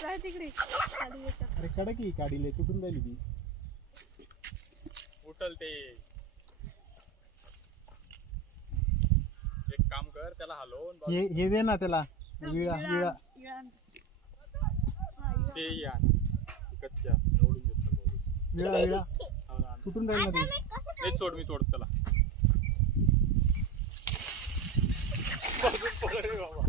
जाय तिकडे खाली येतात. अरे कडक ही काढीले तुटून राहिली ती. उठल ते. एक काम कर त्याला हलवून बघ. हे दे ना त्याला विळा विळा. इळा. ते या कच्च्या निवडून घेतलं विळा विळा तुटून राहील ना ते. सोड मी तोडतो त्याला. बाबा